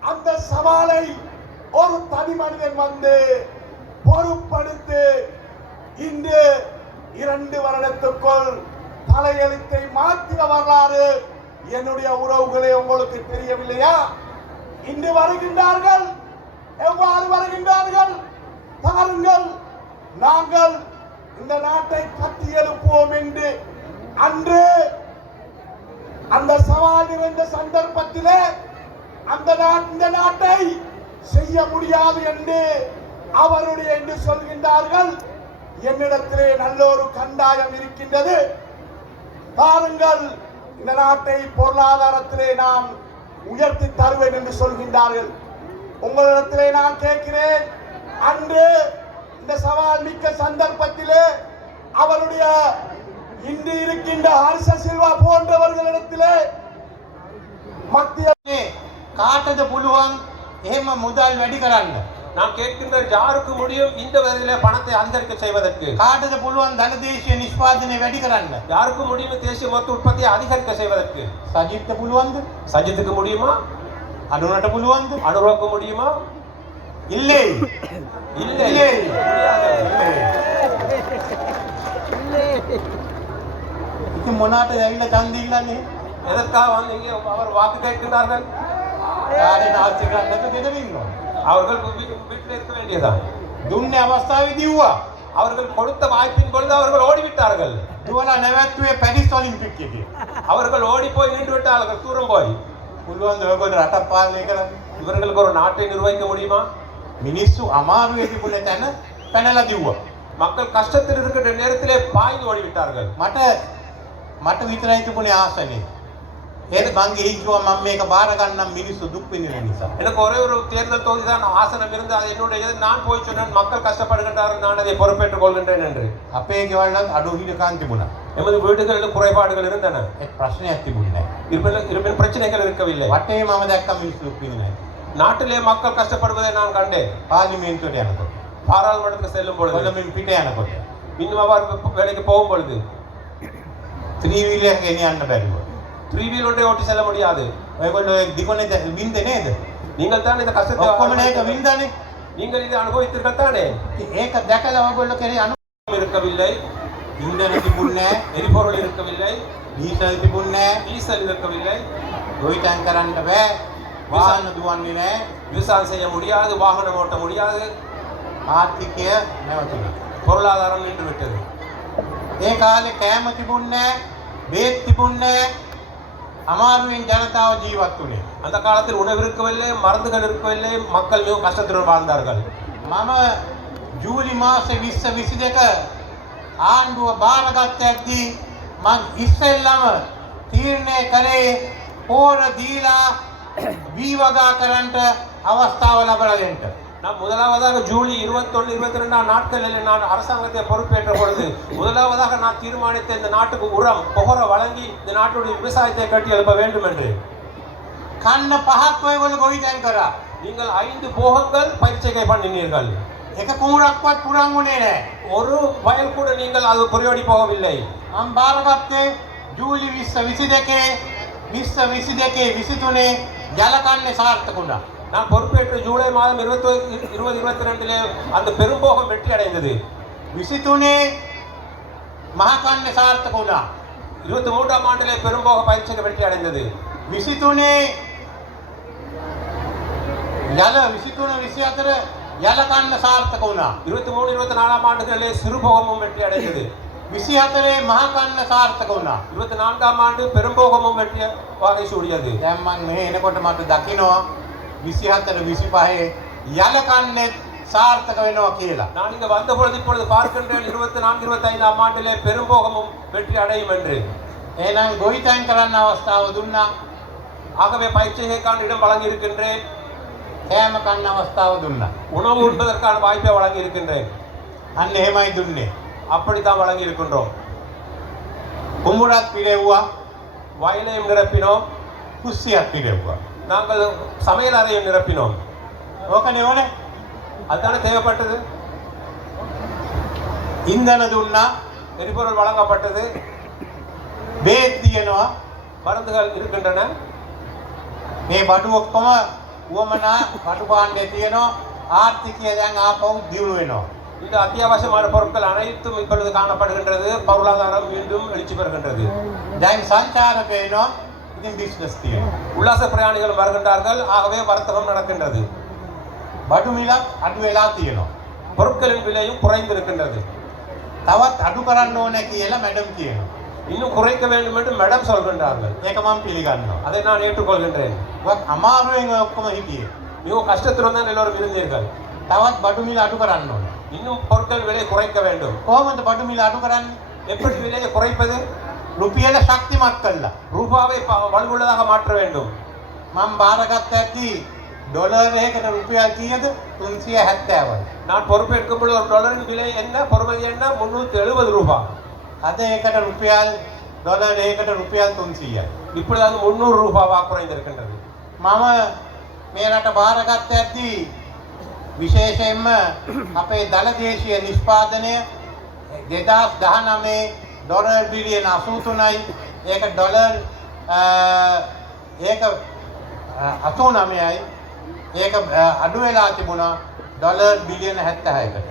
அந்த சவாலை ஒரு தனி மனிதன் வந்து பொறுப்படுத்து இன்று 2 வருடத்துக்குள் தலையெழுத்தை மாற்றிய வரலாறு என்னுடைய உறவுகளே உங்களுக்கு தெரியவில்லையா? இன்று வருகின்றார்கள். எவ்வாறு வருகின்றார்கள் பாருங்கள். நாங்கள் இந்த நாட்டை கட்டி எழுப்புவோம் என்று அன்று அந்த சவால் நிறைந்த சந்தர்ப்பத்திலே இந்த நாட்டை செய்ய முடியாது என்று அவருடைய என்று சொல்கின்றார்கள். என்னிடத்திலே நல்ல ஒரு கண்டாயம் இருக்கின்றது. பாருங்கள், இந்த நாட்டை பொருளாதாரத்திலே நான் உயர்த்தி தருவேன் என்று சொல்கின்றார்கள். உங்களிடத்திலே நான் கேட்கிறேன், அன்று இந்த சவால் மிக்க சந்தர்ப்பத்திலே அவருடைய இன்று இருக்கின்ற ஹர்ஷ சில்வா போன்றவர்களிடத்திலே மத்திய කාටද පුළුවන් එහෙම මුදල් වැඩි කරන්න? நாம் கேட்கின்ற யாருக்கு முடியும் இந்த வகையில பணத்தை அதிகரிக்க செய்வதற்கு? කාටද පුළුවන් ධන දේශීය නිෂ්පාදනය වැඩි කරන්න? யாருக்கு முடியும் தேசிய மொத்த உற்பத்தியை அதிகரிக்க செய்வதற்கு? සජිත්ට පුළුවන්ද? சஜித்துக்கு முடியுமா? අනුරට පුළුවන්ද? அனுராவுக்கு முடியுமா? இல்லை. இல்லை. ඉතින් මොනවාට ඇවිල්ලා ඡන්ද ඉල්ලන්නේ? எதற்காக வந்து இங்கே அவர் வாக்கு கேட்கின்றார்கள்? කාටද ආශ්‍රය කරන්න නැතුව දෙදමින්නවා. அவர்கள் வீட்டில் இருக்க வேண்டியதான். දුන්නේ අවස්ථාවේ දිව්වා. அவர்கள் கொடுத்த வாய்ப்பின் பொழுது அவர்கள் ஓடிவிட்டார்கள். දුවලා නැවැත්තුවේ පැරිස් ඔලිම්පික් එකේ. அவர்கள் ஓடி போய் நின்று விட்டார்கள், தூரம் போய். පුළුවන් ද ඔයගොල්ලෝ රටක් පාලනය කරන්න? இவர்களுக்கு ஒரு நாட்டை நிர்வகிக்க முடியுமா? මිනිස්සු අමාරුවේ තිබුණ තැන පැනලා දිව්වා. மக்கள் கஷ்டத்தில் இருக்கின்ற நேரத்திலே பாய்ந்து ஓடிவிட்டார்கள். මට විතරයි තිබුණේ ආසනේ. ඒත් මං ගිහින් කිව්වා මම මේක බාර ගන්නම් මිනිස්සු දුක් විඳින නිසා. எனக்கு ஒரே ஒரு தேர்தல் தொகுதி தான் ஆசனம் இருந்து அது என்னுடையது. நான் போய் சொன்னேன், மக்கள் கஷ்டப்படுகின்றார்கள், நான் அதை பொறுப்பேற்றுக் கொள்கின்றேன் என்று. අපේ ගෙවල්ලත් අඩු හිලකම් තිබුණා. எமது வீடுகளில் குறைபாடுகள் இருந்தன. ඒ ප්‍රශ්නයක් තිබුණේ නැහැ. இருப்பினும் பிரச்சனைகள் இருக்கவில்லை. වටේ මම දැක්ක මිනිස්සු දුක් විඳින. நாட்டிலே மக்கள் கஷ்டப்படுவதை நான் கண்டேன். පාර්ලිමේන්තුවට යනකොට, பாராளுமன்றத்துக்கு செல்லும் பொழுது, කොළඹින් පිට යනකොට, இன்னும் அவர் வேலைக்கு போகும் பொழுது 3 wheeler ගෙනියන්න බැරිව. 3 wheel ஒன்றை ஓட்டி செல்ல முடியாது. ඔයගොල්ලෝ දිකොනේ වින්දේ නේද? நீங்கள் தான் இந்த கஷ்டத்தை ඔක්කොම මේක වින්දානේ. நீங்கள் இதை அனுபவித்தீர்கள் தானே? ඒක දැකලා ඔයගොල්ලෝ කෙරේ இருக்கவில்லை, ඉන්ධන තිබුණේ නැහැ, எரிபொருள் இருக்கவில்லை, ඩීසල් තිබුණේ නැහැ, டீசல் இருக்கவில்லை, ගොවිතැන් කරන්න බෑ, වාහන දුවන්නේ නැහැ, விவசாயம் செய்ய முடியாது, வாகனம் ஓட்ட முடியாது, ආර්ථිකය නැවතුණා. பொருளாதாரம் நின்று விட்டது. ඒ කාලේ කෑම තිබුණේ නැහැ, බේත් තිබුණේ නැහැ, අමාරුවෙන් ජනතාව ජීවත් වුණේ. அந்த காலத்தில் உணவு இருக்கவில்லை, மருந்துகள் இருக்கவில்லை, மக்கள் மிகவும் கஷ்டத்துடன் வாழ்ந்தார்கள். මම ජූලි මාසේ 2022 ආණ්ඩුව බාරගත්තැද්දී මං ඉස්සෙල්ලම තීරණය කළේ පෝර දීලා වී වගා කරන්නට අවස්ථාව ලබා දෙන්න. நான் முதலாவதாக ஜூலை 21, 22 நாட்களில் நான் அரசாங்கத்தை பொறுப்பேற்ற பொழுது முதலாவதாக நான் தீர்மானித்த இந்த நாட்டுக்கு உரம் புகர வழங்கி இந்த நாட்டுடைய விவசாயத்தை கட்டி எழுப்ப வேண்டும் என்று. කන්න පහක් ඔයගොල්ලෝ ගොවිතැන් කරා. நீங்கள் 5 போகங்கள் பயிற்சிகை பண்ணினீர்கள். එක කුඹරක්වත් පුරන් වුණේ නැහැ. ஒரு வயல் கூட நீங்கள் அது புரியோடி போகவில்லை. මම බාරගත්තේ ජූලි 2022 23 ජල කන්නේ සාර්ථක වුණා. நான் பொறுப்பேற்ற ஜூலை மாதம் 2022 அந்த பெரும்போகம் வெற்றி அடைந்தது. 23 මහ කන්නේ සාර්ථක වුණා. 23ஆம் ஆண்டிலே பெரும்போக பயிற்சிக்கு வெற்றி அடைந்தது. 23 යල 23 24 යල කන්න සාර්ථක වුණා. 23 24ஆம் ஆண்டுகளிலே சிறுபோகமும் வெற்றி அடைந்தது. 24 මහ කන්න සාර්ථක වුණා. 24ஆம் ஆண்டு பெரும்போகமும் வெற்றி வாகை சூடியது. දැන් මම මෙහෙ එනකොට මට දකින්නවා 24 25 යල කන්නේ සාර්ථක වෙනවා කියලා. நான் இங்க வந்த பொழுது இப்பொழுது பார்க்கின்றேன் 24 25ஆம் ஆண்டிலே பெரும்போகமும் வெற்றி அடையும் என்று. එහෙනම් ගොවිතැන් කරන්න අවස්ථාව දුන්නා. ஆகவே பயிற்சிகைக்கான இடம் வழங்கி இருக்கின்றேன். කෑම කන්න අවස්ථාව දුන්නා. உணவு உண்பதற்கான வாய்ப்பை வழங்கி இருக்கின்றேன். අන්න එහෙමයි දුන්නේ. அப்படித்தான் வழங்கி இருக்கின்றோம். කුඹුරක් පිරෙව්වා, வயலையும் நிரப்பினோம், කුස්සියක් පිරෙව්වා. நாங்கள் சமையல் அறையும் நிரப்பினோம். ඕකනේ ඕනේ. அதுதானே தேவைப்பட்டது. ඉන්ධන දුන්නා, எரிபொருள் வழங்கப்பட்டது, බේත් දියනවා. மருந்துகள் இருக்கின்றன. මේ බඩු ඔක්කොම උවමනා බඩු භාණ්ඩේ තියෙනවා. ආර්ථිකය දැන් ආපහු දියුණු වෙනවා. இந்த அத்தியாவசியமான பொருட்கள் அனைத்தும் இப்பொழுது காணப்படுகின்றது. பொருளாதாரம் மீண்டும் எழுச்சி பெறுகின்றது. දැන් සංචාරක වෙනවා. ඉතින් බිස්නස් තියෙනවා. உல்லாச பிரயாணிகள் வருகின்றார்கள். ஆகவே வர்த்தகம் நடக்கின்றது. බඩු මිලක් අඩු වෙලා තියෙනවා. பொருட்களின் விலையும் குறைந்திருக்கின்றது. තවත් අඩු කරන්න ඕනේ කියලා මැඩම් කියනවා. இன்னும் குறைக்க வேண்டும் என்று மேடம் சொல்கின்றார்கள். ඒක මම පිළිගන්නවා. அதை நான் ஏற்றுக்கொள்கின்றேன். ඔක් අමාරුවෙන් ඔක්කොම හිටියේ. மிகவும் கஷ்டத்துடன் தான் எல்லோரும் இருந்தீர்கள். තවත් බඩු මිල අඩු කරන්න ඕනේ. இன்னும் பொருட்கள் விலை குறைக்க வேண்டும். කොහොමද බඩු මිල අඩු කරන්නේ? எப்படி விலையை குறைப்பது? රුපියල ශක්තිමත් කළා. ரூபாவை வலுவுள்ளதாக மாற்ற வேண்டும். මම බාරගත්ත ඇති ඩොලර් එකකට රුපියල් කීයද? 370යි. நான் பொறுப்பேற்கும் பொழுது ஒரு டாலரின் விலை என்ன, பொறுமதி என்ன? 370 ரூபாய். අද ඒකට රුපියල් ඩොලර් එකකට රුපියල් 300යි. இப்பொழுது அது 300 ரூபாவாக குறைந்திருக்கின்றது. මම මේ රට බාරගත්ත ඇති විශේෂයෙන්ම අපේ දළ දේශීය නිෂ්පාදනය 2019 ඩොලර් බිලියන 83යි. ඒක ඩොලර් ඒක 89යි. ඒක අඩු වෙලා තිබුණා ඩොලර් බිලියන 76කට.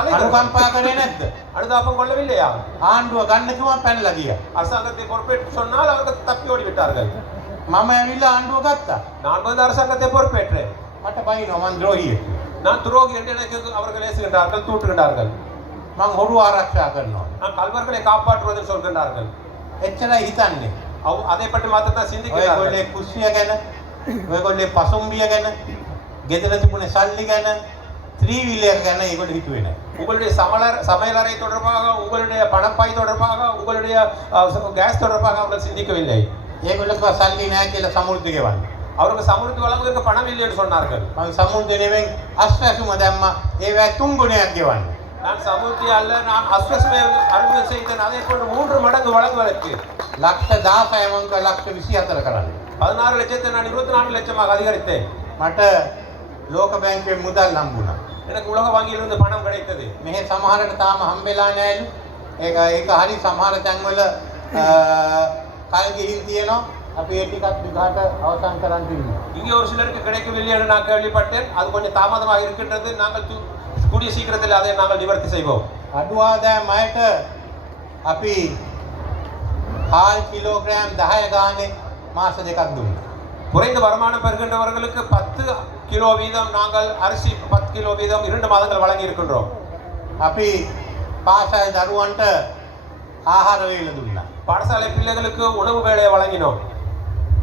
අනුකම්පා කරේ නැද්ද? அனுதாபம் கொள்ளவில்லையா? ආණ්ඩුව ගන්න කිව්වම පැනලා ගියා. அரசாங்கத்தை பொறுப்பேற்று சொன்னால் அவர்கள் தப்பி ஓடி விட்டார்கள். මම ඇවිල්ලා ආණ්ඩුව ගත්තා. நான் வந்து அரசாங்கத்தை பொறுப்பேற்றேன். මට බයිනවා මං ද්‍රෝහියෙක්. நான் துரோகி என்று எனக்கு அவர்கள் ஏசுகின்றார்கள், தூற்றுகின்றார்கள். මං හොරු ආරක්ෂා කරනවා. நான் கல்வர்களை காப்பாற்றுவதில் சொல்கின்றார்கள். එච්චරයි හිතන්නේ. அதை பற்றி மாத்திரம் தான் சிந்திக்கிறார்கள். ඔයගොල්ලේ කුස්සිය ගැන, ඔයගොල්ලේ පසුම්බිය ගැන, ගෙදර තිබුණේ සල්ලි ගැන, ත්‍රිවිලයක් ගැන ඒගොල්ලෝ හිතුවේ නැහැ. உங்களுடைய சமையலறை தொடர்பாக, உங்களுடைய பணப்பாய் தொடர்பாக, உங்களுடைய கேஸ் தொடர்பாக அவர்கள் சிந்திக்கவில்லை. ඒගොල්ලෝ කිව්වා සල්ලි නැහැ කියලා සමුර්ධ ගෙවන්න. அவர்கள் சமுர்த்தி வழங்குவதற்கு பணம் இல்லை என்று சொன்னார்கள். මම සමුර්ධ නෙවෙයි අස්වැසුම දැම්මා. ඒවැ 3 ගුණයක් ගෙවන්න. நான் சமுர்த்தி அல்ல, நான் அஸ்வசமே அறிமுகம் செய்தேன். அதே போன்று 3 மடங்கு வழங்குவதற்கு ලක්ෂ 16 මං කිව්වා ලක්ෂ 24 කරන්න. 16 லட்சத்தை நான் 24 லட்சமாக அதிகரித்தேன். මට ලෝක බැංකුවේ මුදල් හම්බුණා. எனக்கு உலக வங்கியிலிருந்து பணம் கிடைத்தது. මෙහේ සමහරට තාම හම්බෙලා නැහැලු. ඒක හරි සමහර තැන්වල කල් ගිහින් තියෙනවා. අපි ඒ ටිකත් විගහට අවසන් කරන් තිබුණා. இங்கே ஒரு சிலருக்கு கிடைக்கவில்லை என்று நான் கேள்விப்பட்டேன். அது கொஞ்சம் தாமதமாக இருக்கின்றது. நாங்கள் கூடிய சீக்கிரத்தில் அதை நாங்கள் நிவர்த்தி செய்வோம். අඩු ආදායම් අයට අපි හාල් කිලෝග්‍රෑම් 10 ගානේ මාස දෙකක් දුන්නා. குறைந்த வருமானம் பெறுகின்றவர்களுக்கு 10 கிலோ வீதம் நாங்கள் அரிசி 10 கிலோ வீதம் 2 மாதங்கள் வழங்கி இருக்கின்றோம். අපි පාසල් දරුවන්ට ආහාර වේල දුන්නා. பாடசாலை பிள்ளைகளுக்கு உணவு வேலையை வழங்கினோம்.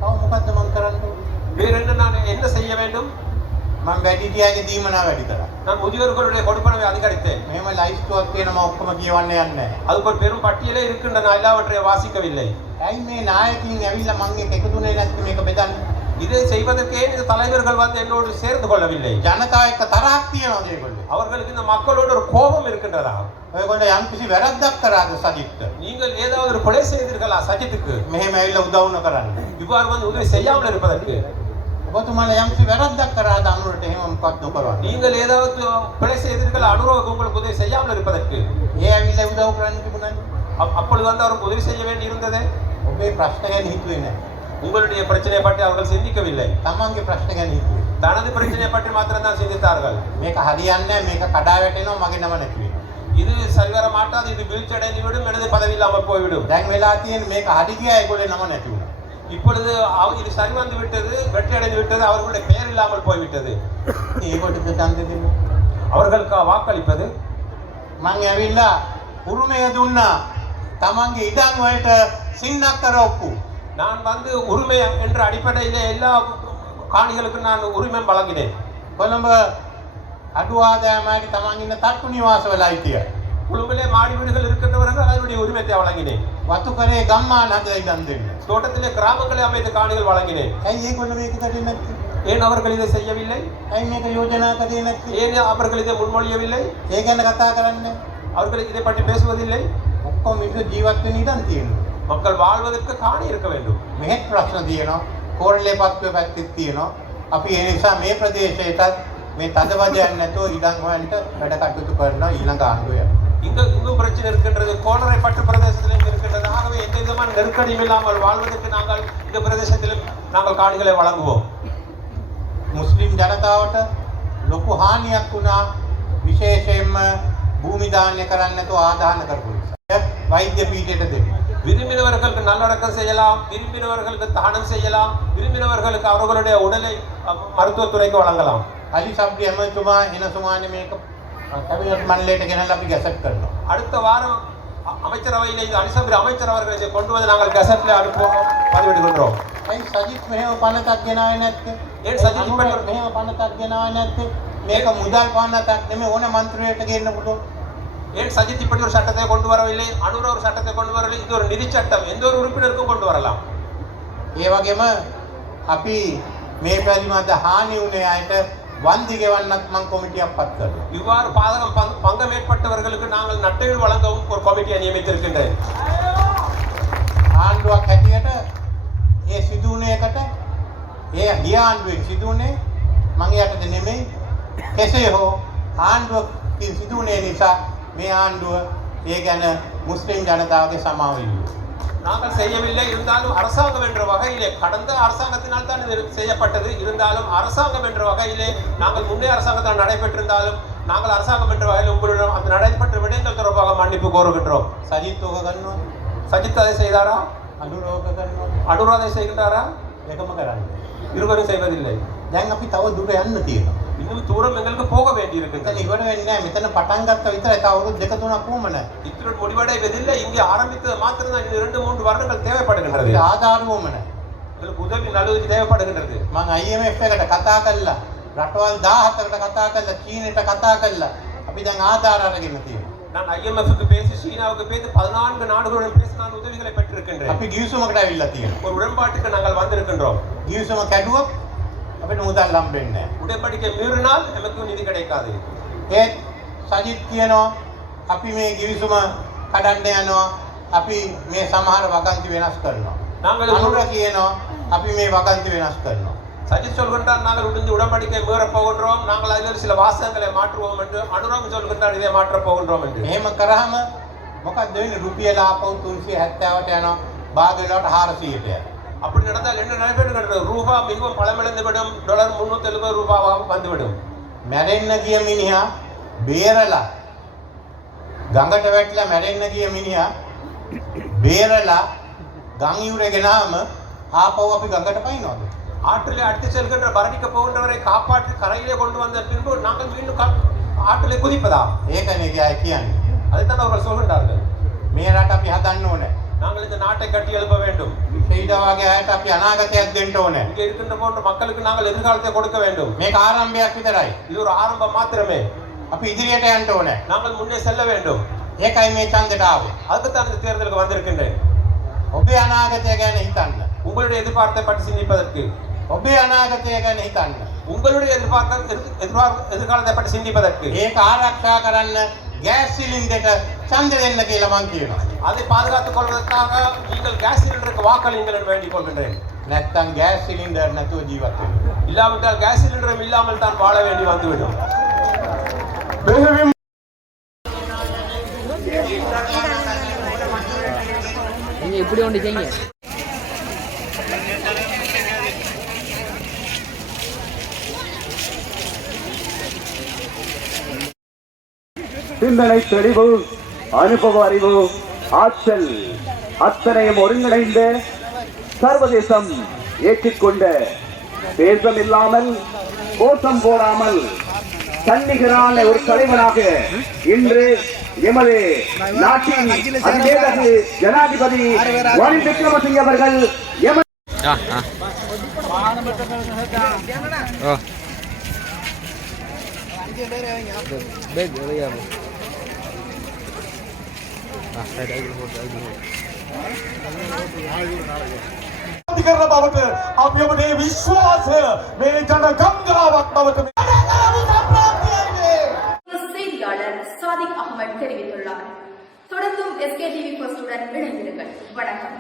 තව මොකද්ද මම කරන්නේ? வேறு நான் என்ன செய்ய வேண்டும்? මම වැඩිහිටියන්ගේ දීමනා වැඩි කරා. நான் முதியோர்களுடைய கொடுப்பனவை அதிகரித்தேன். මෙහෙම ලයිස්ට්ුවක් තියෙනවා ඔක්කොම කියවන්න යන්නේ නැහැ. அதுக்கு ஒரு பெரும் பட்டியலே இருக்கின்ற நான் எல்லாவற்றையும் வாசிக்கவில்லை. ඇයි මේ නායකින් ඇවිල්ලා මං එක එකතුනේ නැත්නම් මේක බෙදන්නේ? இதை செய்வதற்கே இந்த தலைவர்கள் வந்து என்னோடு சேர்ந்து கொள்ளவில்லை. ජනතාව එක්ක තරහක් තියෙනවා ඒගොල්ලෝ. அவர்களுக்கு இந்த மக்களோடு ஒரு கோபம் இருக்கின்றதா? ඔයගොල්ලෝ යම් කිසි වැරද්දක් කරාද සජිත්ට? நீங்கள் ஏதாவது ஒரு கொலை செய்தீர்களா சஜித்துக்கு? මෙහෙම ඇවිල්ලා උදව් නොකරන්නේ. இவ்வாறு வந்து உதவி செய்யாமல் இருப்பதற்கு ඔබතුමාලා යම් කිසි වැරද්දක් කරාද අනුරට එහෙම මොකක්ද නොකරන්නේ? நீங்கள் ஏதாவது பிழை செய்தீர்கள் அனுரோகம் உங்களுக்கு உதவி செய்யாமல் இருப்பதற்கு ඒ ඇවිල්ලා උදව් කරන්න තිබුණානේ. அப்பொழுது வந்து அவருக்கு உதவி செய்ய வேண்டி இருந்ததே. ඔබේ ප්‍රශ්න ගැන හිතුවේ නැහැ. உங்களுடைய பிரச்சனையை பற்றி அவர்கள் சிந்திக்கவில்லை. තමන්ගේ ප්‍රශ්න ගැන හිතුවේ. தனது பிரச்சனையை பற்றி மாத்திரம் தான் சிந்தித்தார்கள். මේක හරියන්නේ නැහැ. මේක කඩා වැටෙනවා මගේ නම නැති වෙනවා. இது சரிவர மாட்டாது, இது வீழ்ச்சி அடைந்து விடும், எனது பதவி இல்லாமல் போய்விடும். දැන් වෙලා තියෙන්නේ මේක හරි ගියා ඒගොල්ලේ නම නැති වුණා. இப்பொழுது இது சரி வந்து விட்டது, வெற்றி அடைந்து விட்டது, அவர்களுடைய பெயர் இல்லாமல் போய்விட்டது. ඒකට ඡන්දෙ දෙන්න. அவர்களுக்கு வாக்களிப்பது මං ඇවිල්ලා උරුමය දුන්නා. තමන්ගේ ඉඩම් වලට සින්නක් කරවපු. நான் வந்து உரிமை என்ற அடிப்படையிலே எல்லா காணிகளுக்கும் நான் உரிமை வழங்கினேன். කොළඹ අඩු ආදායමයි තමන් ඉන්න තට්ටු නිවාසවල අයිතිය. கொழும்பிலே மாடி வீடுகள் இருக்கின்றவர்கள் அதனுடைய உரிமையை வழங்கினேன். වතු කරේ ගම්මාන හදලා ඉඩම් දෙන්න. தோட்டத்திலே கிராமங்களை அமைத்து காணிகள் வழங்கினேன். ඇයි ඒගොල්ලෝ මේක කඩේ නැත්තේ? ஏன் அவர்கள் இதை செய்யவில்லை? ඇයි මේක යෝජනා කරේ නැත්තේ? ஏன் அவர்கள் இதை முன்மொழியவில்லை? ඒ ගැන කතා කරන්නේ. அவர்கள் இதை பற்றி பேசுவதில்லை. ඔක්කොම මිනිස්සු ජීවත් වෙන්න ඉඩම් තියෙනවා. மக்கள் வாழ்வதற்கு காணி இருக்க வேண்டும். මෙහෙත් ප්‍රශ්න තියෙනවා. කෝරළේ පත්ව පැත්තෙත් තියෙනවා. අපි ඒ නිසා මේ ප්‍රදේශයටත් මේ තදවදයන් නැතුව ඉඩම් හොයන්න වැඩ කටයුතු කරනවා ඊළඟ ආණ්ඩුවේ. இன்னும் பிரச்சனை இருக்கின்றது. கோணரை பட்டு பிரதேசத்திலும் இருக்கின்றது. ஆகவே எந்த விதமான நெருக்கடியும் இல்லாமல் வாழ்வதற்கு நாங்கள் இந்த பிரதேசத்திலும் நாங்கள் காணிகளை வழங்குவோம். මුස්ලිම් ජනතාවට ලොකු හානියක් වුණා විශේෂයෙන්ම භූමි දාන්න කරන්න නැතුව ආදාන කරපු නිසා. වෛද්‍ය පීඨයට දෙන්න. விரும்பினவர்களுக்கு நல்லடக்கம் செய்யலாம், விரும்பினவர்களுக்கு தானம் செய்யலாம், விரும்பினவர்களுக்கு அவர்களுடைய உடலை மருத்துவத்துறைக்கு வழங்கலாம். අලි සබ්බි ඇමතුමා එන සුමානේ මේක කැබිනට් මණ්ඩලයට ගෙනල්ලා අපි ගැසට් කරනවා. அடுத்த வாரம் அமைச்சரவையில் இந்த அலிசபரி அமைச்சர் அவர்கள் இதை கொண்டு வந்து நாங்கள் கெசட்ல அனுப்புவோம், பதிவிடுகின்றோம். ඇයි සජිත් මෙහෙම පනතක් ගෙනාවේ නැත්තේ? ஏன் சஜித் අනුර මෙහෙම පනතක් ගෙනාවේ නැත්තේ? මේක මුදල් පනතක් නෙමෙයි ඕන මන්ත්‍රීයට ගෙන්න පුළුවන්. ஏன் சஜித் இப்படி ஒரு சட்டத்தை கொண்டு வரவில்லை? அனுர ஒரு சட்டத்தை கொண்டு வரவில்லை. இது ஒரு நிதி சட்டம், எந்த ஒரு உறுப்பினருக்கும் கொண்டு வரலாம். ඒ වගේම අපි මේ පැලිමද හානි වුණේ අයට වන්දි ගෙවන්නත් මම කොමිටියක් පත් කරනවා. இவ்வாறு பங்கம் ஏற்பட்டவர்களுக்கு நாங்கள் நட்டஈடு வழங்கவும் ஒரு கமிட்டியை நியமித்திருக்கின்றேன். ආණ්ඩුවක් හැටියට ඒ සිදුවුණේකට ඒ ගිය ආණ්ඩුවෙන් සිදුවුණේ මම යටද නෙමෙයි. කෙසේ හෝ ආණ්ඩුවකින් සිදුවුණේ නිසා මේ ආණ්ඩුව ඒ ගැන මුස්ලිම් ජනතාවගේ සමාව ඉල්ලුවා. நாங்கள் செய்யவில்லை, இருந்தாலும் அரசாங்கம் என்ற வகையிலே கடந்த அரசாங்கத்தினால் தான் இது செய்யப்பட்டது. இருந்தாலும் அரசாங்கம் என்ற வகையிலே நாங்கள் முன்னே அரசாங்கத்தில் நடைபெற்றிருந்தாலும் நாங்கள் அரசாங்கம் என்ற வகையில் உங்களிடம் அந்த நடைபெற்ற விடயங்கள் தொடர்பாக மன்னிப்பு கோருகின்றோம். සජිත් ඕක ගන්නවා. சஜித் அதை செய்தாரா? අනුරෝග කරනවා. அனுராதை செய்கின்றாரா? දෙකම කරන්නේ. இருவரும் செய்வதில்லை. දැන් අපි තව දුර යන්න තියෙනවා. இன்னும் தூரம் எங்களுக்கு போக வேண்டி මෙතන இருக்கின்றது. ඉවර වෙන්නේ නැහැ. මෙතන පටන් ගත්ත විතරයි. තව අවුරුදු දෙක තුනක් කොහොම නැහැ. இத்துடன் முடிவடைவதில்லை. இங்கே ஆரம்பித்தது மாத்திரம்தான். இன்னும் 2-3 வருடங்கள் தேவைப்படுகின்றது. අපිට ආධාරවම නැහැ. எங்களுக்கு உதவி நலுவதி தேவைப்படுகின்றது. මම IMF එකට කතා කළා. රටවල් 17කට කතා කළා. චීනෙට කතා කළා. අපි දැන් ආධාර අරගෙන තියෙනවා. நான் IMF-க்கு பேசி, சீனாவுக்கு பேசி 14 நாடுகளுடன் பேசி நான் உதவிகளை பெற்றிருக்கின்றேன். අපි ගිවිසුමකට ඇවිල්ලා තියෙනවා. ஒரு உடன்பாட்டுக்கு நாங்கள் வந்திருக்கின்றோம். ගිවිසුම කැඩුවොත් අපිට මුදල් හම්බෙන්නේ නැහැ. உடன்படிக்கை மீறினால் நமக்கு நிதி கிடைக்காது. ඒත් සජිත් කියනවා අපි මේ ගිවිසුම කඩන්න යනවා. අපි මේ සමහර වගන්ති වෙනස් කරනවා. நாங்கள் අනුර කියනවා අපි මේ වගන්ති වෙනස් කරනවා. சஜித் சொல்கின்றார் நாங்கள் இந்த உடன்படிக்கை மீறப் போகின்றோம், நாங்கள் அதில் சில வாசகங்களை மாற்றுவோம் என்று. அனுராக் சொல்கின்றார் இதை மாற்றப் போகின்றோம் என்று. එහෙම කරාම මොකක්ද වෙන්නේ? රුපියල ආපහු 370ට යනවා. භාගවලට 400ට යනවා. அப்படி நடந்தால் என்ன நடைபெறுகிறது? ரூபா மிகவும் பலமிழந்து விடும். டாலர் 370 ரூபாவாக வந்துவிடும். මැරෙන්න ගිය මිනිහා බේරලා ගඟට වැටිලා මැරෙන්න ගිය මිනිහා බේරලා ගම් ඉවුරේ ගෙනාම ආපහු අපි ගඟට පයින්නවද? ஆற்றிலே அடித்து செல்கின்ற மரணிக்க போகின்றவரை காப்பாற்றி கரையிலே கொண்டு வந்த பின்பு நாங்கள் மீண்டும் ஆற்றிலே குதிப்பதா? ඒකනේ ගියා කියන්නේ. அதைத்தான் அவர்கள் சொல்கின்றார்கள். මේ රට අපි හදන්න ඕනේ. நாங்கள் இந்த நாட்டை கட்டி எழுப்ப வேண்டும். ඊට වගේ අයට අපි අනාගතයක් දෙන්න ඕනේ. இங்கே இருக்கின்ற போன்ற மக்களுக்கு நாங்கள் எதிர்காலத்தை கொடுக்க வேண்டும். මේක ආරම්භයක් විතරයි. இது ஒரு ஆரம்பம் மாத்திரமே. අපි ඉදිරියට යන්න ඕනේ. நாங்கள் முன்னே செல்ல வேண்டும். ඒකයි මේ ඡන්දයට ආවේ. அதுக்குத்தான் இந்த தேர்தலுக்கு வந்திருக்கின்றேன். ඔබේ අනාගතය ගැන හිතන්න. உங்களுடைய எதிர்பார்ப்பை பற்றி சிந்திப்பதற்கு, ඔබේ අනාගතය ගැන හිතන්න. உங்களுடைய எதிர்காலத்தை பற்றி சிந்திப்பதற்கு, ඒක ආරක්ෂා කරන්න ගෑස් සිලින්ඩරයට ඡන්ද දෙන්න කියලා මං කියනවා. அதை பாதுகாத்துக் கொள்வதற்காக நீங்கள் கேஸ் சிலிண்டருக்கு வாக்களியுங்கள் என்று வேண்டிக் கொள்கின்றேன். නැත්තම් ගෑස් සිලින්ඩර් නැතුව ජීවත් වෙන්න. இல்லாவிட்டால் கேஸ் சிலிண்டரும் இல்லாமல் தான் வாழ வேண்டி வந்துவிடும். நீங்க இப்படி ஒன்று செய்யுங்க. சிந்தனை தெளிவு, அனுபவ அறிவு, ஆற்றல் அத்தனையும் ஒருங்கிணைந்த சர்வதேசம் ஏற்றிக்கொண்ட தேசம் இல்லாமல் கோஷம் போடாமல் தன்னிகரான ஒரு தலைவனாக இன்று எமது நாட்டின் அதிவேக ஜனாதிபதி ரணில் விக்ரமசிங்கே அவர்கள் කරන බවට අපි ඔබේ විශ්වාසය මේ ජන ගංගාවක් බවට செய்தியாளர் சாதிக் அகமது தெரிவித்துள்ளார். தொடர்ந்தும் SKTV ஃபர்ஸ்டுடன் இணைந்திருங்கள். வணக்கம்.